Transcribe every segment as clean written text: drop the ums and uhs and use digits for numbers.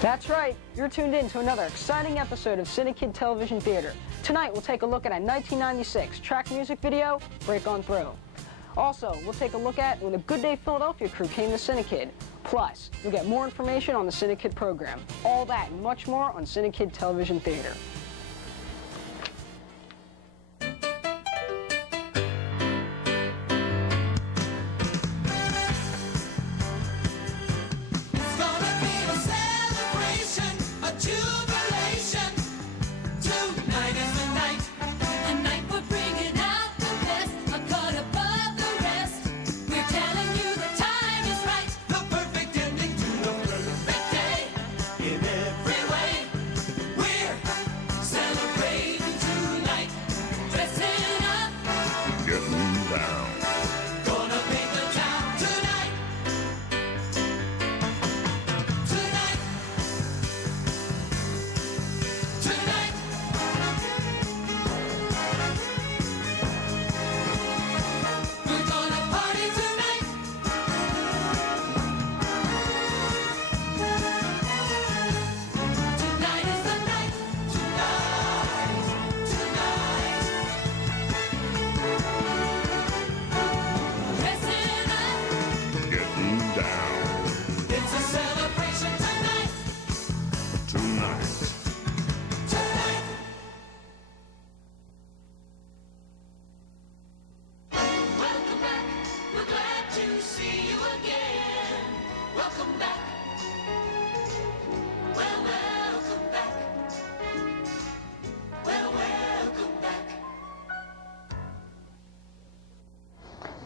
That's right, you're tuned in to another exciting episode of CINEKYD Television Theater. Tonight we'll take a look at a 1996 track music video, Break On Through. Also, we'll take a look at when the Good Day Philadelphia crew came to CINEKYD. Plus, you'll get more information on the CINEKYD program. All that and much more on CINEKYD Television Theater.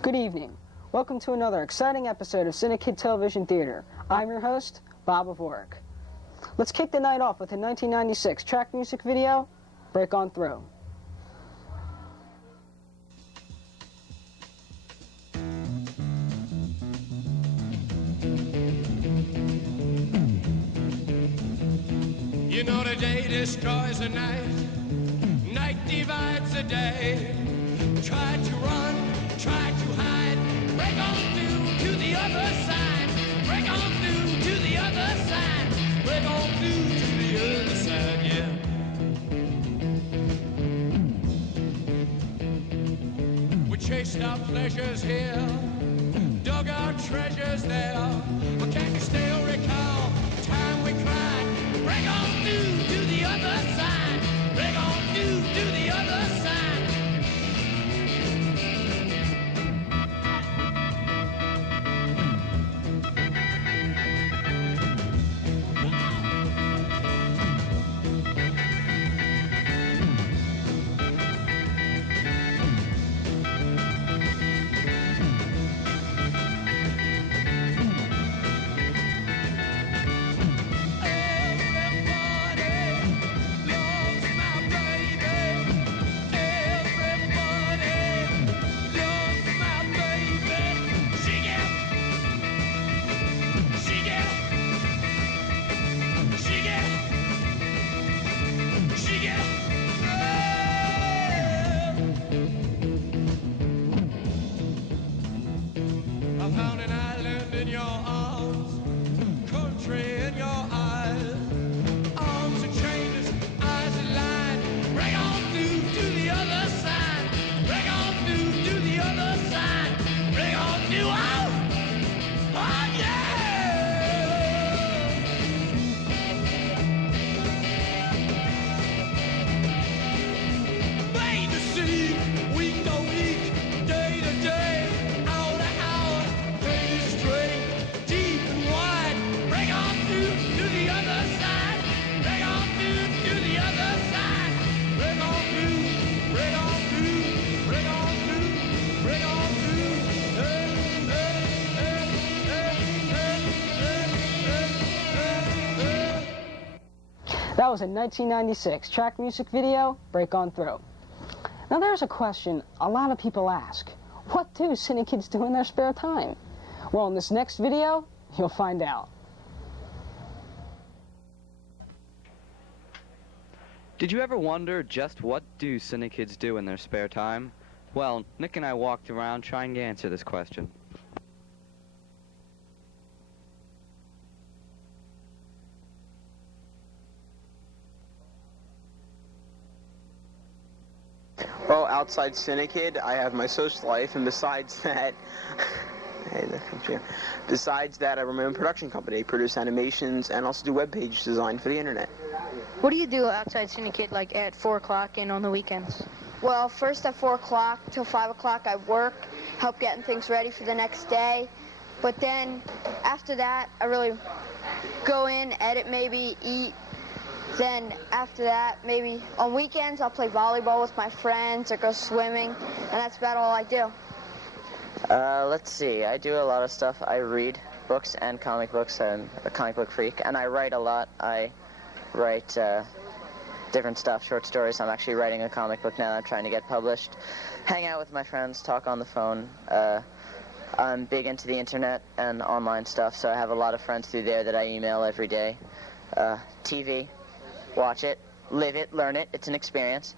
Good evening. Welcome to another exciting episode of CINEKYD Television Theater. I'm your host, Bob Avoric. Let's kick the night off with a 1996 track music video, Break On Through. You know the day destroys the night, night divides the day. Try to run, try to hide, break on through to the other side, break on through to the other side, break on through to the other side, yeah. We chased our pleasures here, dug our treasures there, but can you still recall the time we cried? Break on through to the other side, break on through to the other side. That was a 1996 track music video, Break On Through. Now there's a question a lot of people ask. What do CINEKYDs do in their spare time? Well, in this next video, you'll find out. Did you ever wonder just what do CINEKYDs do in their spare time? Well, Nick and I walked around trying to answer this question. Well, outside CINEKYD, I have my social life, and besides that, hey, that comes here. Besides that, I run my own production company. I produce animations and also do web page design for the internet. What do you do outside CINEKYD, like at 4 o'clock and on the weekends? Well, first at 4 o'clock till 5 o'clock I work, help getting things ready for the next day. But then after that, I really go in, edit maybe, eat. Then after that, maybe on weekends I'll play volleyball with my friends or go swimming, and that's about all I do. Let's see, I do a lot of stuff. I read books and comic books. I'm a comic book freak, and I write a lot. I write different stuff, short stories. I'm actually writing a comic book now that I'm trying to get published. Hang out with my friends, talk on the phone. I'm big into the internet and online stuff, so I have a lot of friends through there that I email every day. TV, watch it, live it, learn it. It's an experience.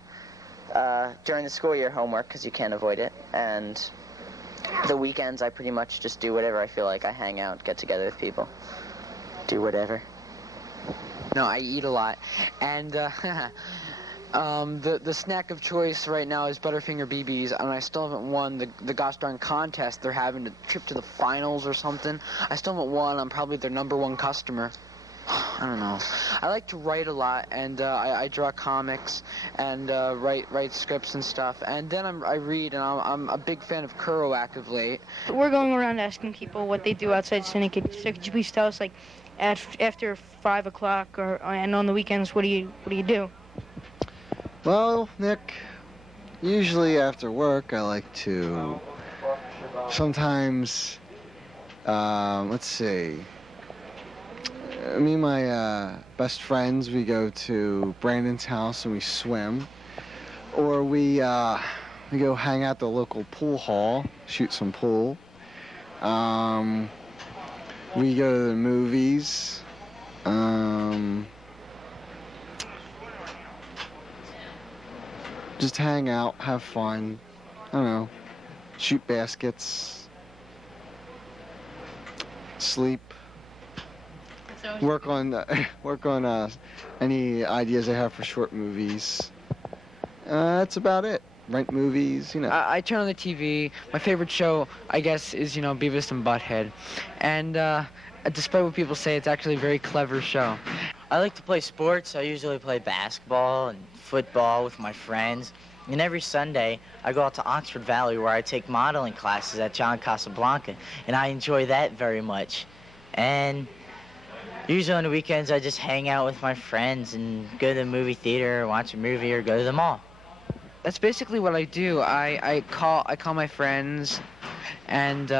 During the school year, homework, because you can't avoid it. And the weekends, I pretty much just do whatever I feel like. I hang out, get together with people, do whatever. No, I eat a lot, and the snack of choice right now is Butterfinger BBs, and I still haven't won the gosh darn contest. They're having a trip to the finals or something. I still haven't won. I'm probably their #1 customer. I don't know. I like to write a lot, and I draw comics and write scripts and stuff, and then I read, and I'm a big fan of Kerouac of late. We're going around asking people what they do outside CINEKYD. So could you please tell us, like, after 5 o'clock and on the weekends, what do you do? Well, Nick, usually after work I like to sometimes, let's see, me and my best friends, we go to Brandon's house and we swim, or we go hang out at the local pool hall, shoot some pool. We go to the movies. Just hang out, have fun. I don't know. Shoot baskets. Sleep. Work on any ideas I have for short movies. That's about it. Rent movies, you know. I turn on the TV. My favorite show, I guess, is, Beavis and Butthead. And despite what people say, it's actually a very clever show. I like to play sports. I usually play basketball and football with my friends. And every Sunday, I go out to Oxford Valley where I take modeling classes at John Casablanca. And I enjoy that very much. And usually on the weekends, I just hang out with my friends and go to the movie theater, watch a movie, or go to the mall. That's basically what I do. I call my friends and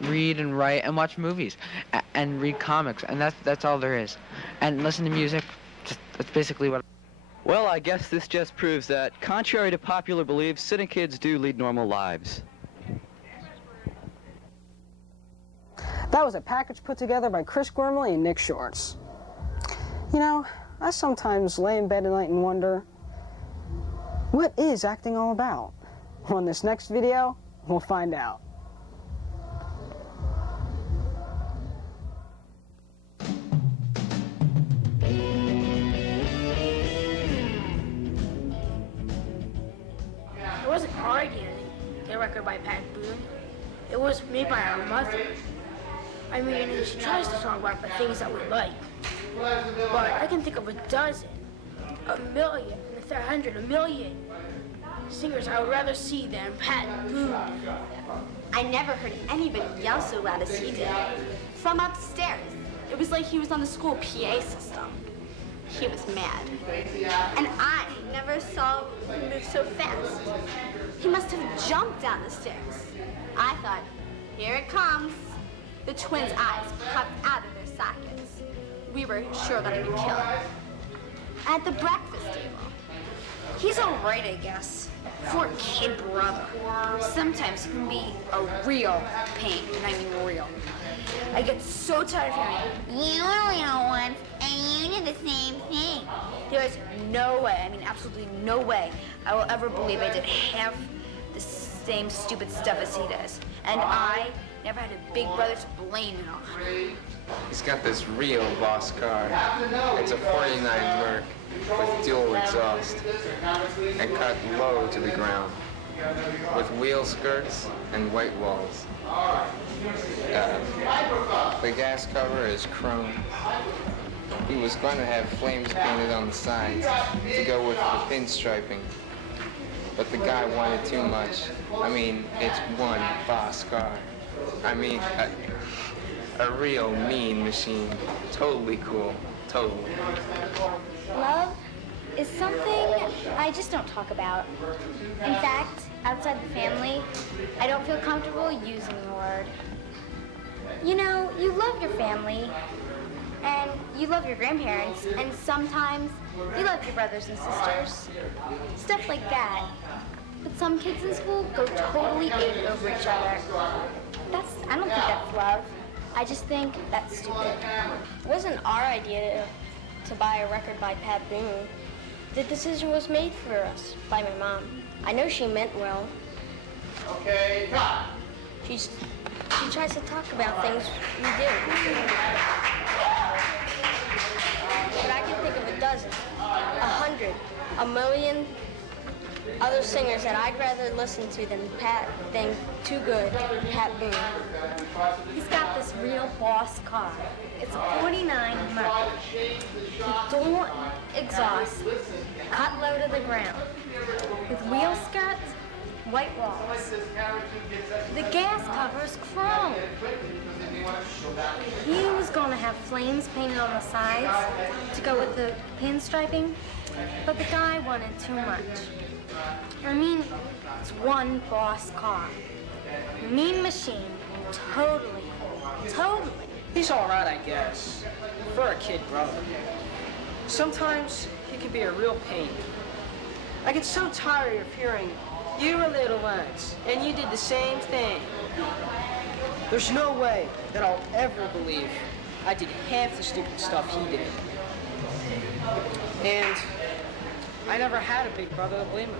read and write and watch movies and read comics, and that's all there is. And listen to music. That's basically what. Well, I guess this just proves that, contrary to popular beliefs, CINEKYDs do lead normal lives. That was a package put together by Chris Gormley and Nick Shorts. I sometimes lay in bed at night and wonder, what is acting all about? On this next video, we'll find out. It wasn't our idea to get a record by Pat Boone. It was made by our mother. I mean, she tries to talk about the things that we like. But I can think of a dozen, a million, 100, a million singers I would rather see than Pat Boone. I never heard anybody yell so loud as he did. From upstairs. It was like he was on the school PA system. He was mad. And I never saw him move so fast. He must have jumped down the stairs. I thought, here it comes. The twins' eyes popped out of their sockets. We were sure that he'd be killed. At the breakfast table. He's all right, I guess. For a kid brother. Sometimes he can be a real pain, and I mean real. I get so tired of hearing, you were real once, and you did the same thing. There's no way, I mean absolutely no way, I will ever believe I did half the same stupid stuff as he does. And I never had a big brother to blame it on. He's got this real boss car. It's a 49 Merc with dual exhaust and cut low to the ground with wheel skirts and white walls. The gas cover is chrome. He was going to have flames painted on the sides to go with the pinstriping, but the guy wanted too much. I mean, it's one boss car. I mean, a real mean machine. Totally cool. Totally. Love is something I just don't talk about. In fact, outside the family, I don't feel comfortable using the word. You know, you love your family, and you love your grandparents, and sometimes you love your brothers and sisters. Stuff like that. But some kids in school go totally ape over each other. I don't think that's love. I just think that's stupid. It wasn't our idea to buy a record by Pat Boone. The decision was made for us by my mom. I know she meant well. Okay, cut. She tries to talk about things we do. But I can think of a dozen, 100, a million other singers that I'd rather listen to than Too Good, Pat Boone. He's got this real boss car. It's a 49 Merc. The dual exhaust, cut low to the ground, with wheel skirts, white walls. The gas cover's chrome. He was going to have flames painted on the sides to go with the pinstriping, but the guy wanted too much. I mean, it's one boss car. Mean machine. Totally cool. Totally. He's all right, I guess, for a kid brother. Sometimes he can be a real pain. I get so tired of hearing, "You were little once, and you did the same thing." There's no way that I'll ever believe I did half the stupid stuff he did. And I never had a big brother to blame on.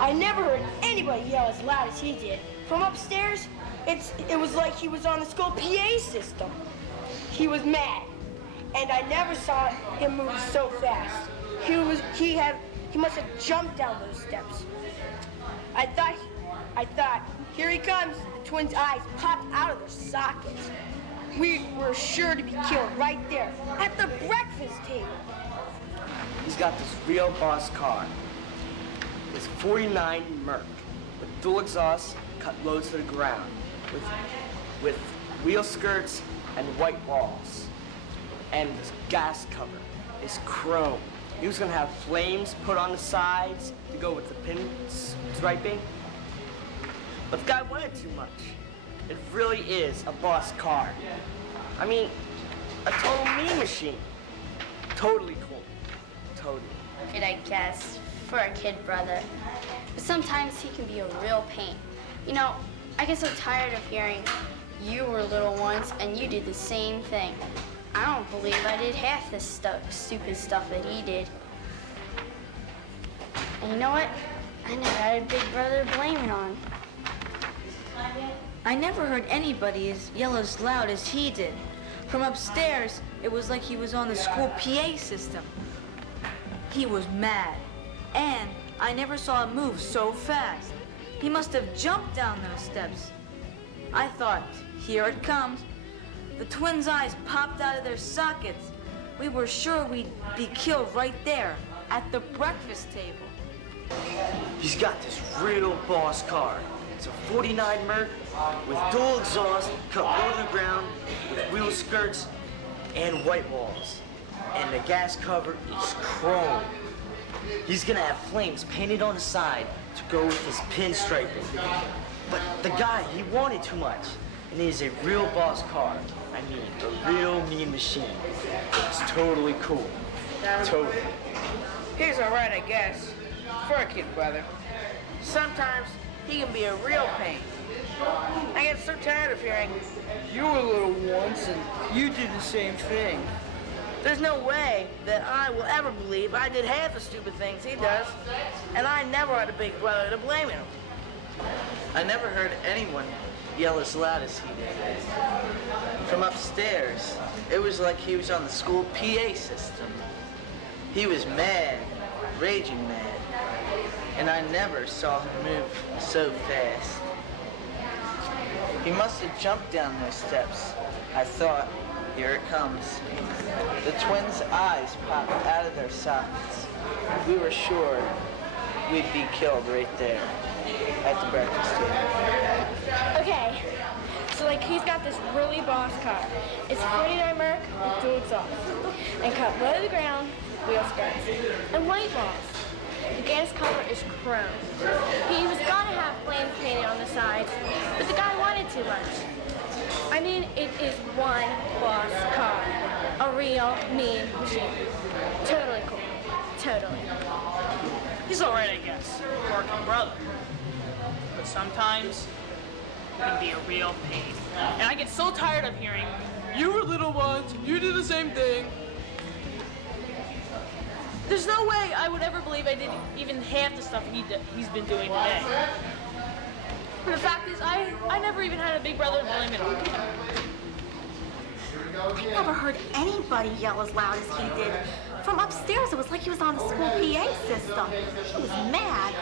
I never heard anybody yell as loud as he did. From upstairs, it was like he was on the school PA system. He was mad, and I never saw him move so fast. He must have jumped down those steps. I thought, here he comes. The twins' eyes popped out of their sockets. We were sure to be killed right there at the breakfast table. He's got this real boss car. It's 49 Merc with dual exhaust cut low to the ground, with wheel skirts and white walls. And this gas cover is chrome. He was gonna have flames put on the sides to go with the pinstriping. But the guy wanted too much. It really is a boss car. I mean, a total mean machine. Totally cool. Totally. Good, I guess, for a kid brother. But sometimes he can be a real pain. You know, I get so tired of hearing, "You were little once and you did the same thing." I don't believe I did half the stupid stuff that he did. And you know what? I never had a big brother to blame it on. I never heard anybody yell as loud as he did. From upstairs, it was like he was on the school PA system. He was mad, and I never saw him move so fast. He must have jumped down those steps. I thought, here it comes. The twins' eyes popped out of their sockets. We were sure we'd be killed right there at the breakfast table. He's got this real boss car. It's a 49 Merc with dual exhaust cut low to the ground with wheel skirts and white walls. And the gas cover is chrome. He's gonna have flames painted on the side to go with his pinstriping. But the guy, he wanted too much. And it is a real boss car. I mean, a real mean machine. It's totally cool. Totally. He's all right, I guess, for a kid brother. Sometimes he can be a real pain. I get so tired of hearing, "You were little once and you did the same thing." There's no way that I will ever believe I did half the stupid things he does, and I never had a big brother to blame him. I never heard anyone yell as loud as he did. From upstairs, it was like he was on the school PA system. He was mad, raging mad, and I never saw him move so fast. He must have jumped down those steps. I thought, here it comes. The twins' eyes popped out of their sockets. We were sure we'd be killed right there at the breakfast table. Okay, so like he's got this really boss car. It's 49 Merc with dual exhaust. And cut low to the ground, wheel skirts. And white balls. The gas cover is chrome. He was gonna have flames painted on the sides, but the guy wanted too much. I mean, it is one boss car. A real mean machine. Totally cool. Totally. He's alright, I guess. Working brother. But sometimes it can be a real pain. And I get so tired of hearing, you were little ones, and you did the same thing. There's no way I would ever believe I did even half the stuff he's been doing today. But the fact is, I never even had a big brother to blame it on. I never heard anybody yell as loud as he did. From upstairs, it was like he was on the school PA system. He was mad.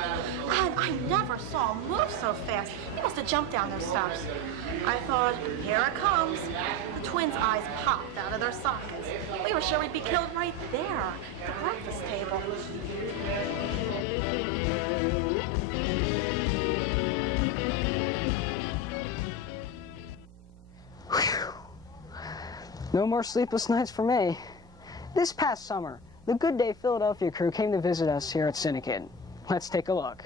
And I never saw him move so fast. He must have jumped down those steps. I thought, here it comes. The twins' eyes popped out of their sockets. We were sure we'd be killed right there at the breakfast table. No more sleepless nights for me. This past summer, the Good Day Philadelphia crew came to visit us here at CINEKYD. Let's take a look.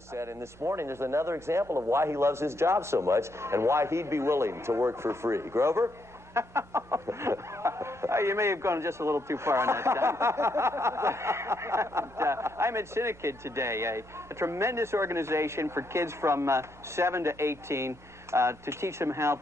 Said, and this morning there's another example of why he loves his job so much and why he'd be willing to work for free. Grover? You may have gone just a little too far on that, Don. I'm at CINEKYD today, a tremendous organization for kids from 7 to 18 to teach them how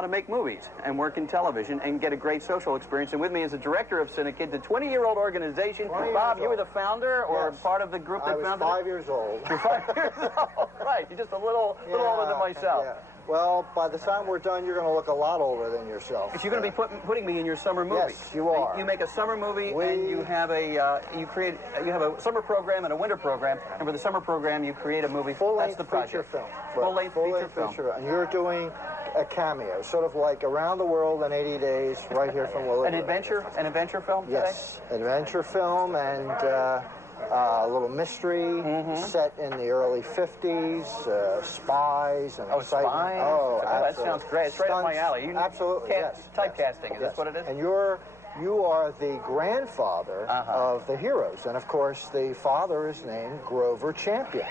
to make movies and work in television and get a great social experience. And with me is the director of CINEKYD, the 20-year-old organization. Bob, you were the founder or part of the group that founded it? I was 5 years old. You're 5 years old, right. You're just a little older than myself. Yeah. Well, by the time we're done, you're going to look a lot older than yourself. So you're going to be putting me in your summer movie. Yes, you are. You make a summer movie, and you have a summer program and a winter program. And for the summer program, you create a movie. That's the project. Feature film. Full-length feature film. And you're doing a cameo, sort of like Around the World in 80 Days, right here from Willowbrook. An adventure film today? Yes, adventure film and a little mystery set in the early 50s, spies and excitement. Spies? Oh, that sounds great. It's right up my alley. Absolutely, yes. Typecasting, is that what it is? And you are the grandfather of the heroes, and of course the father is named Grover Champion.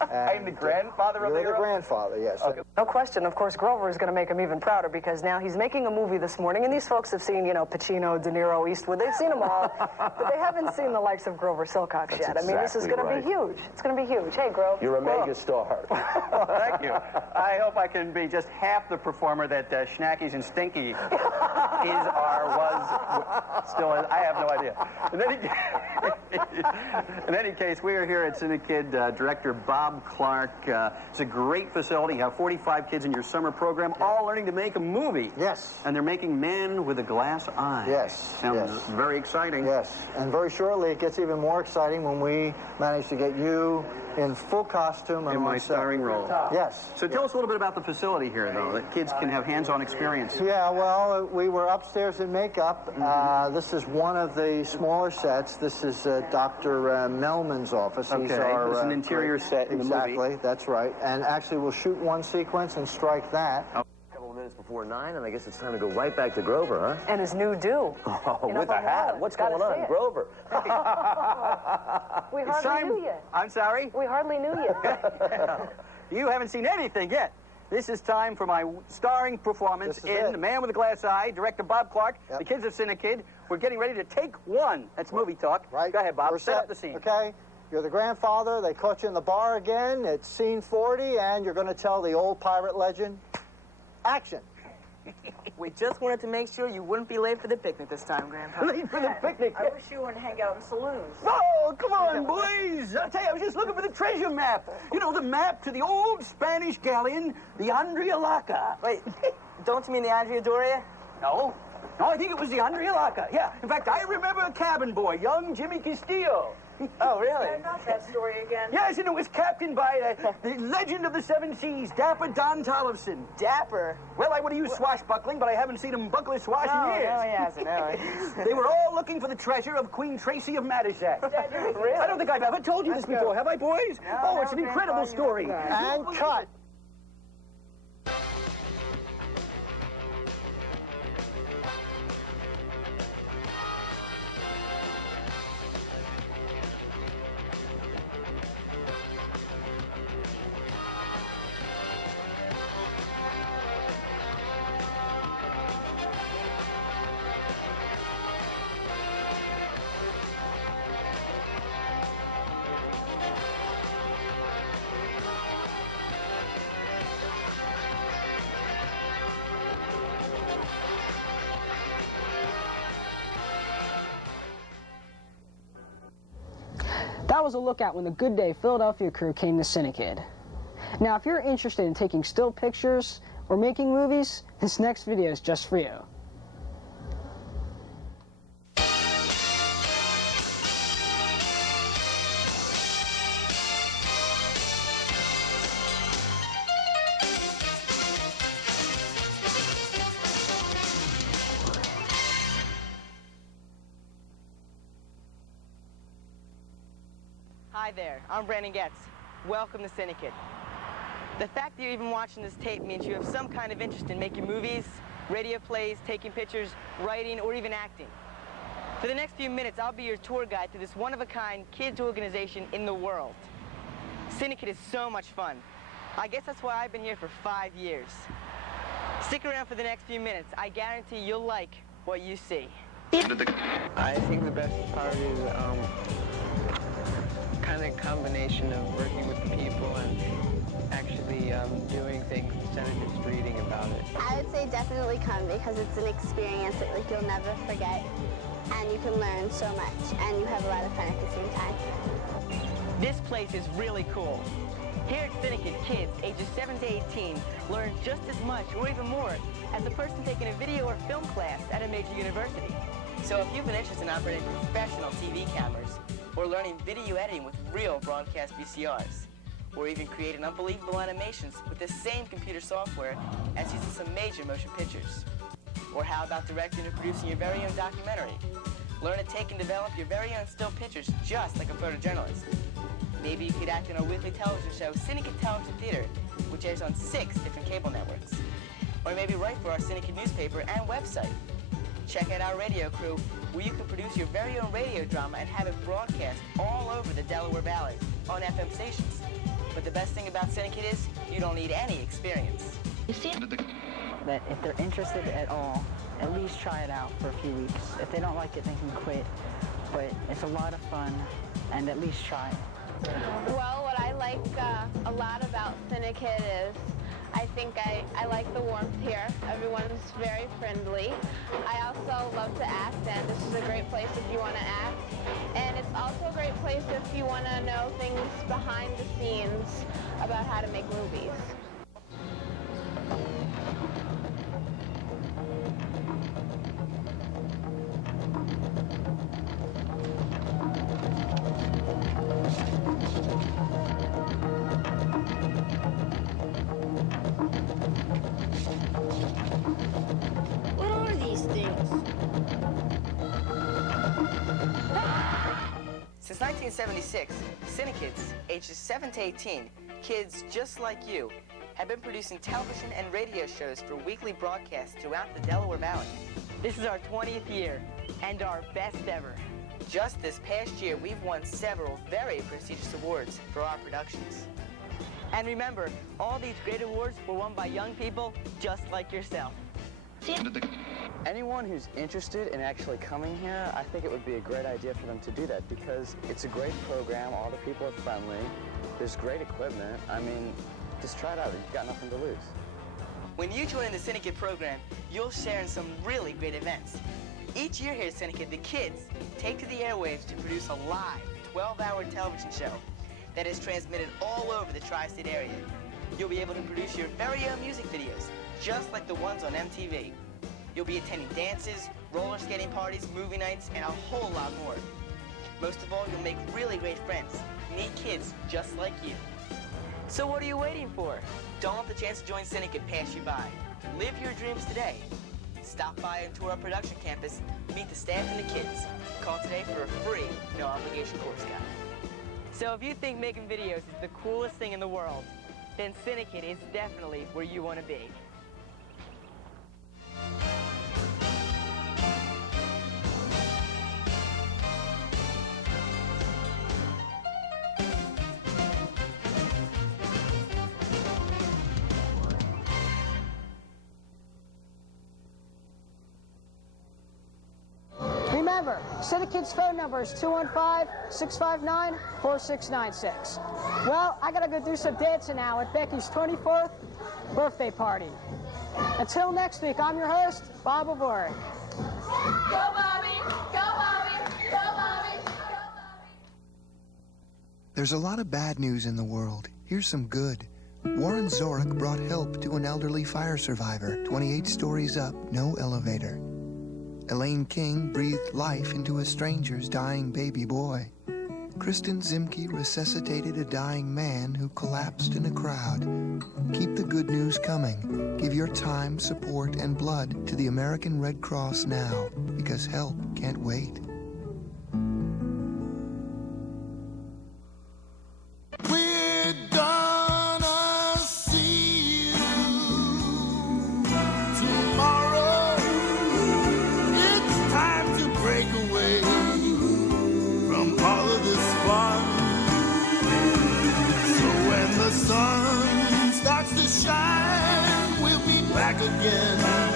I'm the grandfather of the hero? You're the grandfather, yes. Okay. No question. Of course, Grover is going to make him even prouder because now he's making a movie this morning, and these folks have seen, Pacino, De Niro, Eastwood. They've seen them all, but they haven't seen the likes of Grover Silcox yet. That's I mean, this is going to be huge. It's going to be huge. Hey, Grove. You're a mega star. Well, thank you. I hope I can be just half the performer that Schnackys and Stinky is, or was, still is. I have no idea. In any case, In any case, we are here at CINEKYD. Director Bob Clark. It's a great facility. You have 45 kids in your summer program, all learning to make a movie. Yes. And they're making Man with a Glass Eye. Yes. Sounds very exciting. Yes. And very shortly, it gets even more exciting when we manage to get you in full costume and in my on set. starring role. Yes. So tell us a little bit about the facility here, though, that kids can have hands-on experience. Yeah, well, we were upstairs in makeup. This is one of the smaller sets. This is Dr. Melman's office. Okay, He's our, it's an interior set in the movie. Exactly, that's right. And actually, we'll shoot one sequence and strike that. A couple of minutes before 9, and I guess it's time to go right back to Grover, huh? And his new do. Oh, You know, with a hat. What's going on, Grover? We hardly knew you. I'm sorry? We hardly knew you. You haven't seen anything yet. This is time for my starring performance in The Man with a Glass Eye, director Bob Clark, the kids of CINEKYD. We're getting ready to take one. That's movie talk. Right. Go ahead, Bob. We're Set up the scene. Okay. You're the grandfather. They caught you in the bar again. It's scene 40, and you're going to tell the old pirate legend. Action. We just wanted to make sure you wouldn't be late for the picnic this time, Grandpa. Late for the picnic? I wish you wouldn't hang out in saloons. Oh, come on, boys. I'll tell you, I was just looking for the treasure map. You know, the map to the old Spanish galleon, the Andrea Laca. Wait, don't you mean the Andrea Doria? No. No, I think it was the Andrea Laca. Yeah. In fact, I remember a cabin boy, young Jimmy Castillo. Oh, really? Not that story again. Yes, and it was captained by the legend of the Seven Seas, Dapper Don Tollefson. Dapper? Well, I would have used swashbuckling, but I haven't seen him buckle his swash in years. No, he hasn't, no. They were all looking for the treasure of Queen Tracy of Madagascar. Really? I don't think I've ever told you this before, have I, boys? No, oh, it's an Grandpa, incredible story. And cut. That was a look at when the Good Day Philadelphia crew came to CINEKYD. Now, if you're interested in taking still pictures or making movies, this next video is just for you. Hi there, I'm Brandon Getz. Welcome to CINEKYD. The fact that you're even watching this tape means you have some kind of interest in making movies, radio plays, taking pictures, writing, or even acting. For the next few minutes, I'll be your tour guide to this one-of-a-kind kids organization in the world. CINEKYD is so much fun. I guess that's why I've been here for 5 years. Stick around for the next few minutes. I guarantee you'll like what you see. I think the best part is kind of combination of working with people and actually doing things instead of just reading about it. I would say definitely come because it's an experience that like you'll never forget, and you can learn so much, and you have a lot of fun at the same time. This place is really cool. Here at CINEKYD, kids ages 7 to 18 learn just as much or even more as a person taking a video or film class at a major university. So if you've an interest in operating professional TV cameras, or learning video editing with real broadcast VCRs, or even creating unbelievable animations with the same computer software as using some major motion pictures. Or how about directing and producing your very own documentary? Learn to take and develop your very own still pictures just like a photojournalist. Maybe you could act in our weekly television show, CINEKYD Television Theater, which airs on 6 different cable networks. Or maybe write for our CINEKYD newspaper and website. Check out our radio crew, where you can produce your very own radio drama and have it broadcast all over the Delaware Valley on FM stations. But the best thing about CINEKYD is you don't need any experience. You see that if they're interested at all, at least try it out for a few weeks. If they don't like it, they can quit. But it's a lot of fun, and at least try it. Well, what I like a lot about CINEKYD is I think I like the warmth here. Everyone's very friendly. I also love to act, and this is a great place if you want to act. And it's also a great place if you want to know things behind the scenes about how to make movies. What are these things? Since 1976, CINEKYDs, ages 7 to 18, kids just like you, have been producing television and radio shows for weekly broadcasts throughout the Delaware Valley. This is our 20th year, and our best ever. Just this past year, we've won several very prestigious awards for our productions. And remember, all these great awards were won by young people just like yourself. Anyone who's interested in actually coming here, I think it would be a great idea for them to do that because it's a great program, all the people are friendly, there's great equipment. I mean, just try it out, you've got nothing to lose. When you join the CINEKYD program, you'll share in some really great events. Each year here at CINEKYD, the kids take to the airwaves to produce a live 12-hour television show that is transmitted all over the tri-state area. You'll be able to produce your very own music videos, just like the ones on MTV. You'll be attending dances, roller skating parties, movie nights, and a whole lot more. Most of all, you'll make really great friends, meet kids just like you. So what are you waiting for? Don't let the chance to join CINEKYD pass you by. Live your dreams today. Stop by and tour our production campus, meet the staff and the kids. Call today for a free, no-obligation course guide. So if you think making videos is the coolest thing in the world, then CINEKYD is definitely where you want to be. Remember, CINEKYD's phone number is 215-659-4696. Well, I gotta go do some dancing now at Becky's 24th birthday party. Until next week, I'm your host, Bob O'Bourne. Go Bobby! Go Bobby! Go Bobby! Go Bobby! There's a lot of bad news in the world. Here's some good. Warren Zorek brought help to an elderly fire survivor, 28 stories up, no elevator. Elaine King breathed life into a stranger's dying baby boy. Kristen Zimke resuscitated a dying man who collapsed in a crowd. Keep the good news coming. Give your time, support, and blood to the American Red Cross now, because help can't wait. We're gonna see you tomorrow. It's time to break away from all of this fun. So when the sun starts to shine, we'll be back again.